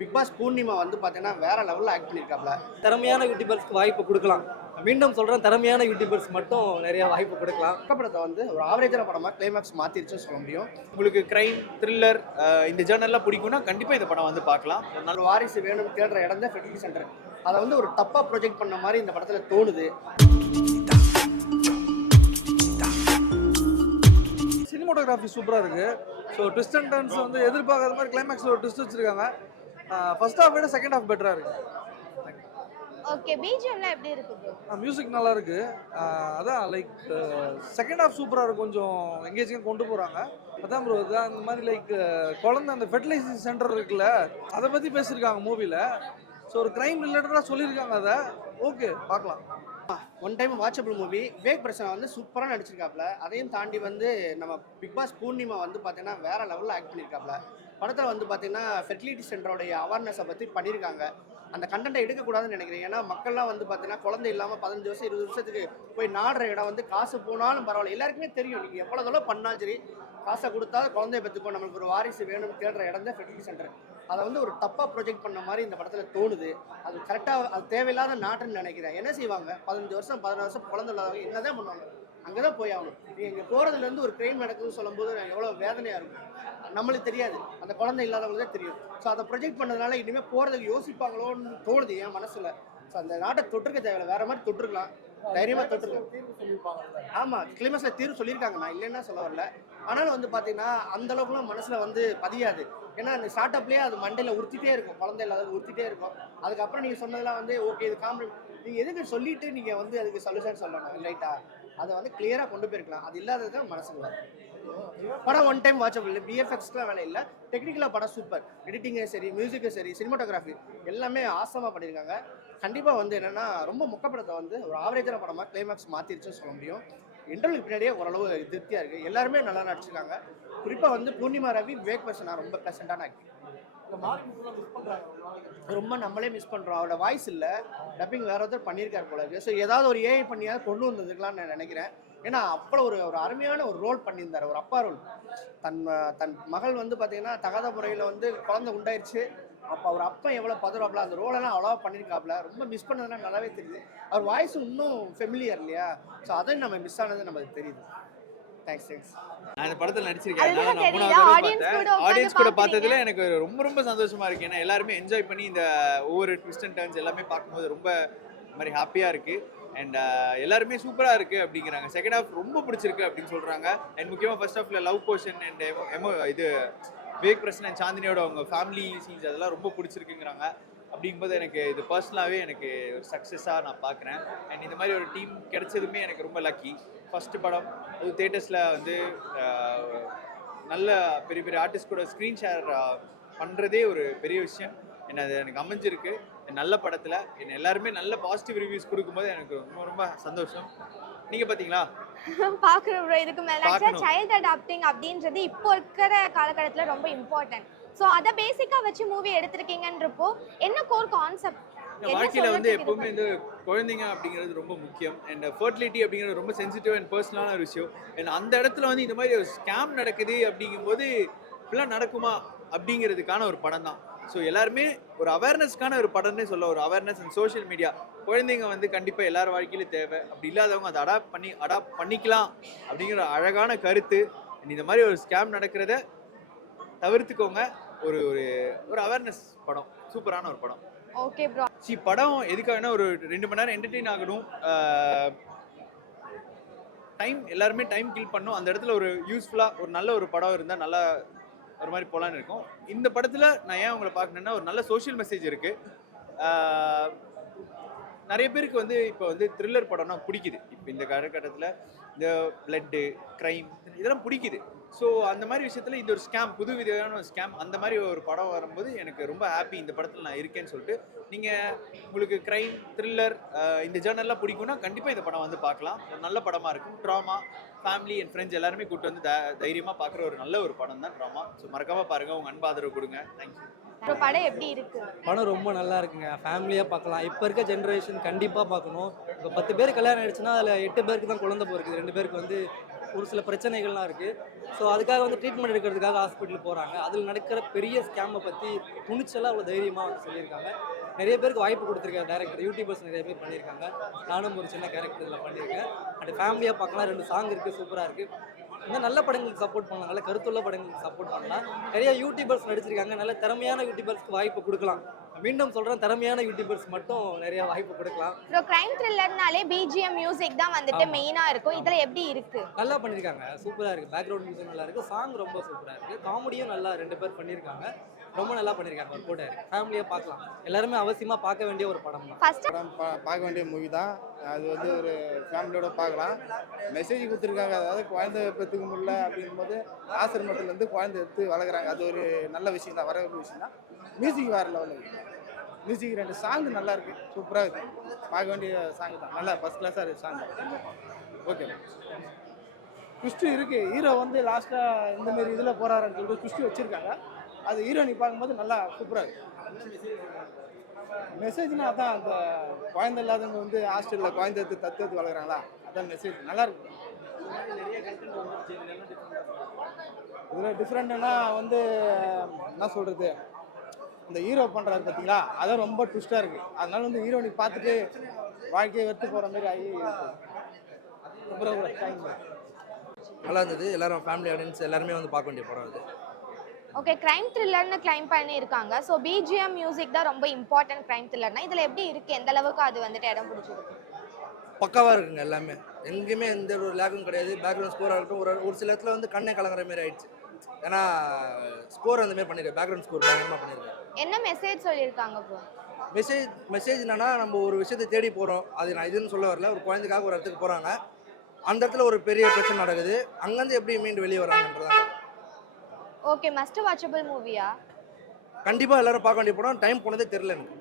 Big pass Purnima வந்து பார்த்தீங்கன்னா வேற லெவலில் ஆக்ட் பண்ணியிருக்காப்ல. திறமையான யூடியூபர்ஸ்க்கு வாய்ப்பு கொடுக்கலாம். மீண்டும் சொல்கிறேன், திறமையான யூடியூபர்ஸ் மட்டும் நிறைய வாய்ப்பு கொடுக்கலாம். படத்தை வந்து ஒரு ஆவரேஜான படமாக கிளைமேக்ஸ் மாற்றிருச்சுன்னு சொல்ல முடியும். உங்களுக்கு கிரைம் த்ரில்லர் இந்த ஜேர்னல்லாம் பிடிக்கும்னா கண்டிப்பாக இந்த படம் வந்து பார்க்கலாம். ஒரு நல்ல வாரிசு வேணும் தேடுற இடம் தான் ஃபெர்டிலிட்டி சென்டர். அதை வந்து ஒரு தப்பாக ப்ரொஜெக்ட் பண்ண மாதிரி இந்த படத்தில் தோணுது. சினிமோட்டோகிராஃபி சூப்பராக இருக்குது. ஸோ ட்விஸ்ட் அண்ட் டர்ன்ஸ் வந்து எதிர்பார்க்காத மாதிரி கிளைமேக்ஸில் ஒரு ட்விஸ்ட் வச்சுருக்காங்க. ஃபர்ஸ்ட் ஹாஃப் விட செகண்ட் ஹாஃப் பெட்டராக இருக்குது. ஓகே, பிஜிஎம்லாம் எப்படி இருக்கு ப்ரோ? மியூசிக் நல்லா இருக்குது. அதான் லைக் செகண்ட் ஹாஃப் சூப்பராக இருக்கும், கொஞ்சம் எங்கேஜிங்காக கொண்டு போகிறாங்க. அதான் ப்ரோ, இதான் இந்த மாதிரி லைக் குழந்தை அந்த ஃபெர்டிலைசேஷன் சென்டர் இருக்குல்ல, அதை பற்றி பேசியிருக்காங்க மூவியில். ஸோ ஒரு க்ரைம் ரிலேட்டடாக சொல்லியிருக்காங்க. அதை ஓகே பார்க்கலாம். One time watchable movie. Vivek Prasanna வந்து சூப்பராக நடிச்சிருக்காப்ல. அதையும் தாண்டி வந்து நம்ம பிக் பாஸ் பூர்ணிமா வந்து பார்த்தீங்கன்னா வேற லெவலில் ஆக்ட் பண்ணியிருக்காப்ல. படத்தில் வந்து பார்த்தீங்கன்னா ஃபெர்டிலிட்டி சென்டரோடைய அவேர்னஸை பற்றி பண்ணியிருக்காங்க. அந்த கண்டென்ட்டை எடுக்கக்கூடாதுன்னு நினைக்கிறேன். ஏன்னா மக்கள்லாம் வந்து பார்த்தீங்கன்னா குழந்தை இல்லாமல் 15 வருஷம் 20 வருஷத்துக்கு போய் நாடுற இடம் வந்து காசு போனாலும் பரவாயில்ல. எல்லாருக்குமே தெரியும், நீங்கள் எவ்வளோ தூரம் பண்ணாலும் சரி காசை கொடுத்தா குழந்தைய பெற்றுக்கோ, நம்மளுக்கு ஒரு வாரிசு வேணும் தேடுற இடம் தான் ஃபெர்டிலிட்டி சென்டர். அதை வந்து ஒரு தப்பாக ப்ரொஜெக்ட் பண்ண மாதிரி இந்த படத்தில் தோணுது. அது கரெக்டாக அது தேவையில்லாத நாட்டுன்னு நினைக்கிறேன். என்ன செய்வாங்க, 15 வருஷம் 16 வருஷம் குழந்தை இல்லாதவங்க என்ன தான் பண்ணுவாங்க? அங்கே தான் போய் ஆகணும். நீங்கள் போகிறதுலேருந்து ஒரு க்ரைம் நடக்குதுன்னு சொல்லும்போது எவ்வளோ வேதனையாக இருக்கும். நம்மளுக்கு தெரியாது, அந்த குழந்தை இல்லாதவங்களுக்கு தான் தெரியும். ஸோ அதை ப்ரொஜெக்ட் பண்ணதுனால இனிமேல் போகிறதுக்கு யோசிப்பாங்களோன்னு தோணுது என் மனசில். ஸோ அந்த நாட்டை தொற்றுக்க தேவையில்லை, வேறு மாதிரி தொற்றுக்கலாம், தைரியமாக தொற்றுக்கலாம். ஆமாம், கிளைமேக்ஸில் தீர்வு சொல்லியிருக்காங்க, நான் இல்லைன்னா சொல்ல வரல. ஆனாலும் வந்து பார்த்தீங்கன்னா அந்த அளவுக்குலாம் மனசில் வந்து பதியாது. ஏன்னா அந்த ஸ்டார்ட் அப்லேயே அது மண்டையில் உறுத்திட்டே இருக்கும், குழந்தை இல்லாத உறுத்திட்டே இருக்கும். அதுக்கப்புறம் நீங்கள் சொன்னதெல்லாம் வந்து ஓகே இது நீங்கள் எதுக்கு சொல்லிட்டு நீங்கள் வந்து அதுக்கு சொல்யூஷன் சொல்லணும் ரைட்டா? அதை வந்து கிளியராக கொண்டு போயிருக்கலாம். அது இல்லாதது தான் மனசுக்கு வரும். படம் ஒன் டைம் வாட்சபிள். பிஎஃப்எக்ஸ்லாம் வேலை இல்லை, டெக்னிக்கலாக படம் சூப்பர். எடிட்டிங்கும் சரி, மியூசிக்கும் சரி, சினிமாட்டோகிராஃபி எல்லாமே ஆசமாக பண்ணியிருக்காங்க. கண்டிப்பாக வந்து என்னென்னா ரொம்ப மொக்கப்படத்தை வந்து ஒரு ஆவரேஜான படமாக கிளைமேக்ஸ் மாற்றிருச்சுன்னு சொல்ல முடியும். இன்டர்வியூ பின்னாடியே ஓரளவு திருப்தியாக இருக்குது. எல்லாருமே நல்லா நடிச்சிருக்காங்க. குறிப்பாக வந்து பூர்ணிமா ரவி, விவேக் பிரசனா ரொம்ப ப்ளசண்டான ஆக்டிங். ரொம்ப நம்மளே மிஸ் பண்ணுறோம். அவரோட வாய்ஸ் இல்லை, டப்பிங் வேற ஒருத்தர் பண்ணியிருக்காரு போல இருக்குது. ஸோ ஏதாவது ஒரு ஏஐ பண்ணியாவது கொண்டு வந்ததுக்கலாம்னு நான் நினைக்கிறேன். ஏன்னா அவ்வளோ ஒரு அருமையான ஒரு ரோல் பண்ணியிருந்தார், ஒரு அப்பா ரோல். தன் மகள் வந்து பார்த்தீங்கன்னா தகாத முறையில் வந்து குழந்தை உண்டாயிருச்சு. அப்போ அவர் அப்பா எவ்வளோ பதறாப்ல, அந்த ரோலெல்லாம் அவ்வளோவா பண்ணியிருக்காப்ல. ரொம்ப மிஸ் பண்ணதுலாம் நல்லாவே தெரியுது. அவர் வாய்ஸ் இன்னும் ஃபெமிலியர் இல்லையா? ஸோ அதையும் நம்ம மிஸ் ஆனது நமக்கு தெரியுது. தேங்க்ஸ். நான் இந்த படத்தில் நடிச்சிருக்கேன். நான் 3வது ஆடியன்ஸ் கூட பார்த்ததுல எனக்கு ரொம்ப சந்தோஷமா இருக்கு. ஏன்னா எல்லாருமே என்ஜாய் பண்ணி இந்த ஒவ்வொரு ட்விஸ்ட் அண்ட் டர்ன்ஸ் எல்லாமே பார்க்கும்போது ரொம்ப மாதிரி ஹாப்பியாக இருக்கு. அண்ட் எல்லாருமே சூப்பராக இருக்கு அப்படிங்கிறாங்க. செகண்ட் ஹாஃப் ரொம்ப பிடிச்சிருக்கு அப்படின்னு சொல்றாங்க. அண்ட் முக்கியமாக ஃபர்ஸ்ட் ஹாஃப்ல லவ் போர்ஷன் அண்ட் இது விவேக் பிரசன் அண்ட் சாந்தினியோட அவங்க ஃபேமிலி சீன்ஸ் அதெல்லாம் ரொம்ப பிடிச்சிருக்குங்கிறாங்க. அப்படிங்கும்போது எனக்கு இது பர்சனலாகவே எனக்கு ஒரு சக்ஸஸாக நான் பார்க்குறேன். அண்ட் இந்த மாதிரி ஒரு டீம் கிடைச்சதுமே எனக்கு ரொம்ப லக்கி. ஃபஸ்ட்டு படம் அது தேட்டர்ஸில் வந்து நல்ல பெரிய ஆர்டிஸ்ட் கூட ஸ்க்ரீன் ஷேர் பண்ணுறதே ஒரு பெரிய விஷயம். என்ன அது எனக்கு அமைஞ்சிருக்கு. நல்ல படத்தில் என்ன எல்லாருமே நல்ல பாசிட்டிவ் ரிவ்யூஸ் கொடுக்கும்போது எனக்கு ரொம்ப சந்தோஷம். நீங்கள் பார்த்தீங்களா? பார்க்குறோம் ப்ரோ. இதுக்கு மேலே ஆக்சுவலாக சைல்டு அடாப்டிங் அப்படின்றது இப்போ இருக்கிற காலகட்டத்தில் ரொம்ப இம்பார்ட்டன்ட். ஸோ அதை பேசிக்காக வச்சு மூவி எடுத்திருக்கீங்கன்றப்போ என்ன கோர் கான்செப்ட்? வாழ்க்கையில் வந்து எப்பவுமே வந்து குழந்தைங்க அப்படிங்கிறது ரொம்ப முக்கியம். அண்ட் ஃபர்டிலிட்டி அப்படிங்கிறது ரொம்ப சென்சிட்டிவ் அண்ட் பர்சனலான ஒரு விஷயம். அண்ட் அந்த இடத்துல வந்து இந்த மாதிரி ஒரு ஸ்கேம் நடக்குது அப்படிங்கும்போது இப்படிலாம் நடக்குமா அப்படிங்கிறதுக்கான ஒரு படம் தான். ஸோ எல்லாருமே ஒரு அவேர்னஸ்க்கான ஒரு படம்னே சொல்ல, ஒரு அவேர்னஸ் அண்ட் சோஷியல் மீடியா. குழந்தைங்க வந்து கண்டிப்பாக எல்லார் வாழ்க்கையிலும் தேவை. அப்படி இல்லாதவங்க அதை அடாப்ட் பண்ணிக்கலாம் அப்படிங்கிற அழகான கருத்து. இந்த மாதிரி ஒரு ஸ்கேம் நடக்கிறத தவிர்த்துக்கோங்க. ஒரு ஒரு அவேர்னஸ் படம், சூப்பரான ஒரு படம். Okay bro. படம் எதுக்காகனா ஒரு 2 மணி நேரம் என்டர்டெயின் ஆகணும். எல்லாருமே டைம் கில் பண்ணும். அந்த இடத்துல ஒரு யூஸ்ஃபுல்லாக ஒரு நல்ல ஒரு படம் இருந்தால் நல்லா ஒரு மாதிரி போகலான்னு இருக்கும். இந்த படத்தில் நான் ஏன் உங்களை பார்க்கணுன்னா ஒரு நல்ல சோஷியல் மெசேஜ் இருக்குது. நிறைய பேருக்கு வந்து இப்போ வந்து த்ரில்லர் படம்னா பிடிக்குது. இப்போ இந்த காலகட்டத்தில் இந்த பிளட்டு, க்ரைம் இதெல்லாம் பிடிக்குது. ஸோ அந்த மாதிரி விஷயத்தில் இந்த ஒரு ஸ்கேம், புது விதமான ஒரு ஸ்கேம், அந்த மாதிரி ஒரு படம் வரும்போது எனக்கு ரொம்ப ஹாப்பி இந்த படத்தில் நான் இருக்கேன்னு சொல்லிட்டு. நீங்கள் உங்களுக்கு க்ரைம், த்ரில்லர் இந்த ஜேர்னல்லாம் பிடிக்கும்னா கண்டிப்பாக இந்த படம் வந்து பார்க்கலாம். ஒரு நல்ல படமாக இருக்கும். ட்ராமா, ஃபேமிலி அண்ட் ஃப்ரெண்ட்ஸ் எல்லாருமே கூப்பிட்டு வந்து தைரியமாக பார்க்குற ஒரு நல்ல ஒரு படம் தான் ட்ராமா. ஸோ மறக்காமல் பாருங்கள், உங்கள் அன்பு ஆதரவு கொடுங்க. தேங்க்யூ. படம் எப்படி இருக்கு? படம் ரொம்ப நல்லா இருக்குங்க. ஃபேமிலியாக பார்க்கலாம். இப்போ இருக்க ஜென்ரேஷன் கண்டிப்பாக பார்க்கணும். இப்போ 10 பேர் கல்யாணம் ஆயிடுச்சுன்னா அதில் 8 பேருக்கு தான் குழந்தை போஇருக்குது. 2 பேருக்கு வந்து ஒரு சில பிரச்சனைகள்லாம் இருக்குது. ஸோ அதுக்காக வந்து ட்ரீட்மெண்ட் எடுக்கிறதுக்காக ஹாஸ்பிட்டல் போகிறாங்க. அதில் நடக்கிற பெரிய ஸ்கேமை பற்றி துணிச்சலாக அவ்வளோ தைரியமாக வந்து சொல்லியிருக்காங்க. நிறைய பேருக்கு வாய்ப்பு கொடுத்துருக்காரு டேரக்டர், யூடியூபர்ஸ் நிறைய பேர் பண்ணியிருக்காங்க. நானும் ஒரு சின்ன கேரக்டர் இதில் பண்ணியிருக்கேன். அண்ட் ஃபேமிலியாக பார்க்கலாம், 2 சாங் இருக்குது, சூப்பராக இருக்குது. இன்னும் நல்ல படங்களுக்கு சப்போர்ட் பண்ணலாம், நல்ல கருத்துள்ள படங்களுக்கு சப்போர்ட் பண்ணலாம். நிறைய யூடியூபர்ஸ் நடிச்சிருக்காங்க, நல்ல திறமையான யூடியூபர்ஸ்க்கு வாய்ப்பு கொடுக்கலாம். மீண்டும் சொல்கிறேன், திறமையான யூடியூபர்ஸ் மட்டும் நிறைய வாய்ப்பு கொடுக்கலாம். ப்ரோ கிரைம் த்ரில்லர்னாலே பிஜிஎம் மியூசிக் தான் வந்துட்டு மெயினா இருக்கும். இதுல எப்படி இருக்கு? நல்லா பண்ணியிருக்காங்க, சூப்பராக இருக்குது. பேக்ரவுண்ட் மியூசிக் நல்லா இருக்குது, சாங் ரொம்ப சூப்பராக இருக்குது, காமெடியும் நல்லா 2 பேர் பண்ணியிருக்காங்க. ரொம்ப நல்லா பண்ணியிருக்காங்க. ஒரு கூட ஃபேமிலியாக பார்க்கலாம், எல்லாருமே அவசியமாக பார்க்க வேண்டிய ஒரு படம் தான். ஃபர்ஸ்ட் படம் பார்க்க வேண்டிய மூவி தான். அது வந்து ஒரு ஃபேமிலியோட பார்க்கலாம். மெசேஜ் கொடுத்துருக்காங்க, அதாவது குழந்தை பெற்றுக்க முடியல அப்படிங்கும்போது ஆசிரமத்துலேருந்து குழந்தை எடுத்து வளர்க்குறாங்க. அது ஒரு நல்ல விஷயம் தான், வர ஒரு விஷயம் தான். மியூசிக் வேறு லெவலில் இருக்குது. மியூசிக் 2 சாங் நல்லா இருக்குது, சூப்பராக இருக்குது. பார்க்க வேண்டிய சாங் தான், நல்லா ஃபஸ்ட் கிளாஸாக இருக்குது சாங். ஓகே, ட்விஸ்ட்டு இருக்குது. ஹீரோ வந்து லாஸ்ட்டாக இந்தமாரி இதில் போகிறாருன்னு சொல்லிட்டு ட்விஸ்ட்டு வச்சுருக்காங்க. அது ஹீரோ நீ பார்க்கும்போது நல்லா சூப்பராக இருக்குது. மெசேஜ்னா அதான், அந்த குழந்தை இல்லாதவங்க வந்து ஹாஸ்டலில் குழந்தை எடுத்து தத்து எடுத்து வளர்க்குறாங்களா, அதான் மெசேஜ். நல்லா இருக்கு. இதில் டிஃப்ரெண்ட்னா வந்து என்ன சொல்கிறது, இந்த ஹீரோ பண்ணுறாரு பார்த்தீங்களா, அதான் ரொம்ப ட்விஸ்ட்டாக இருக்குது. அதனால வந்து ஹீரோ நீ பார்த்துட்டு வாழ்க்கையை வெட்டு போகிற மாதிரி ஆகி சூப்பராக கூட தேங்க்யூ. நல்லா இருந்தது. எல்லாரும் ஃபேமிலி ஆடியன்ஸ் எல்லாருமே வந்து பார்க்க வேண்டிய படம் அது. ஓகே, கிரைம் த்ரில்லர்னு கிளைம் பண்ணியிருக்காங்க. ஸோ பிஜிஎம் மியூசிக் தான் ரொம்ப இம்பார்ட்டன்ட் கிரைம் த்ரில்லர்னா. இதில் எப்படி இருக்குது, எந்த அளவுக்கு அது வந்துட்டு இடம் பிடிச்சிருக்கு? பக்காவாக இருக்குங்க எல்லாமே, எங்கேயுமே எந்த ஒரு லேக்கும் கிடையாது. பேக்ரவுண்ட் ஸ்கோராக இருக்கட்டும், ஒரு சில இடத்துல வந்து கண்ணை கலங்குற மாதிரி ஆயிடுச்சு. ஏன்னா ஸ்கோர் அந்த மாதிரி பண்ணியிருக்கேன், பேக்ரவுண்ட் ஸ்கோர் பயங்கரமாக பண்ணியிருக்கேன். என்ன மெசேஜ் சொல்லியிருக்காங்க ப்ரோ? மெசேஜ் என்னன்னா, நம்ம ஒரு விஷயத்தை தேடி போகிறோம், அது நான் இதுன்னு சொல்ல வரல. ஒரு குழந்தைக்காக ஒரு இடத்துக்கு போகிறாங்க, அந்த இடத்துல ஒரு பெரிய பிரச்சனை நடக்குது, அங்கேருந்து எப்படி மீண்டு வெளியே வராங்கன்றதான். ஓகே, மஸ்ட் வாட்சபிள் மூவியா? கண்டிப்பாக எல்லாரும் பார்க்க வேண்டிய படம். டைம் போனதே தெரியல எனக்கு.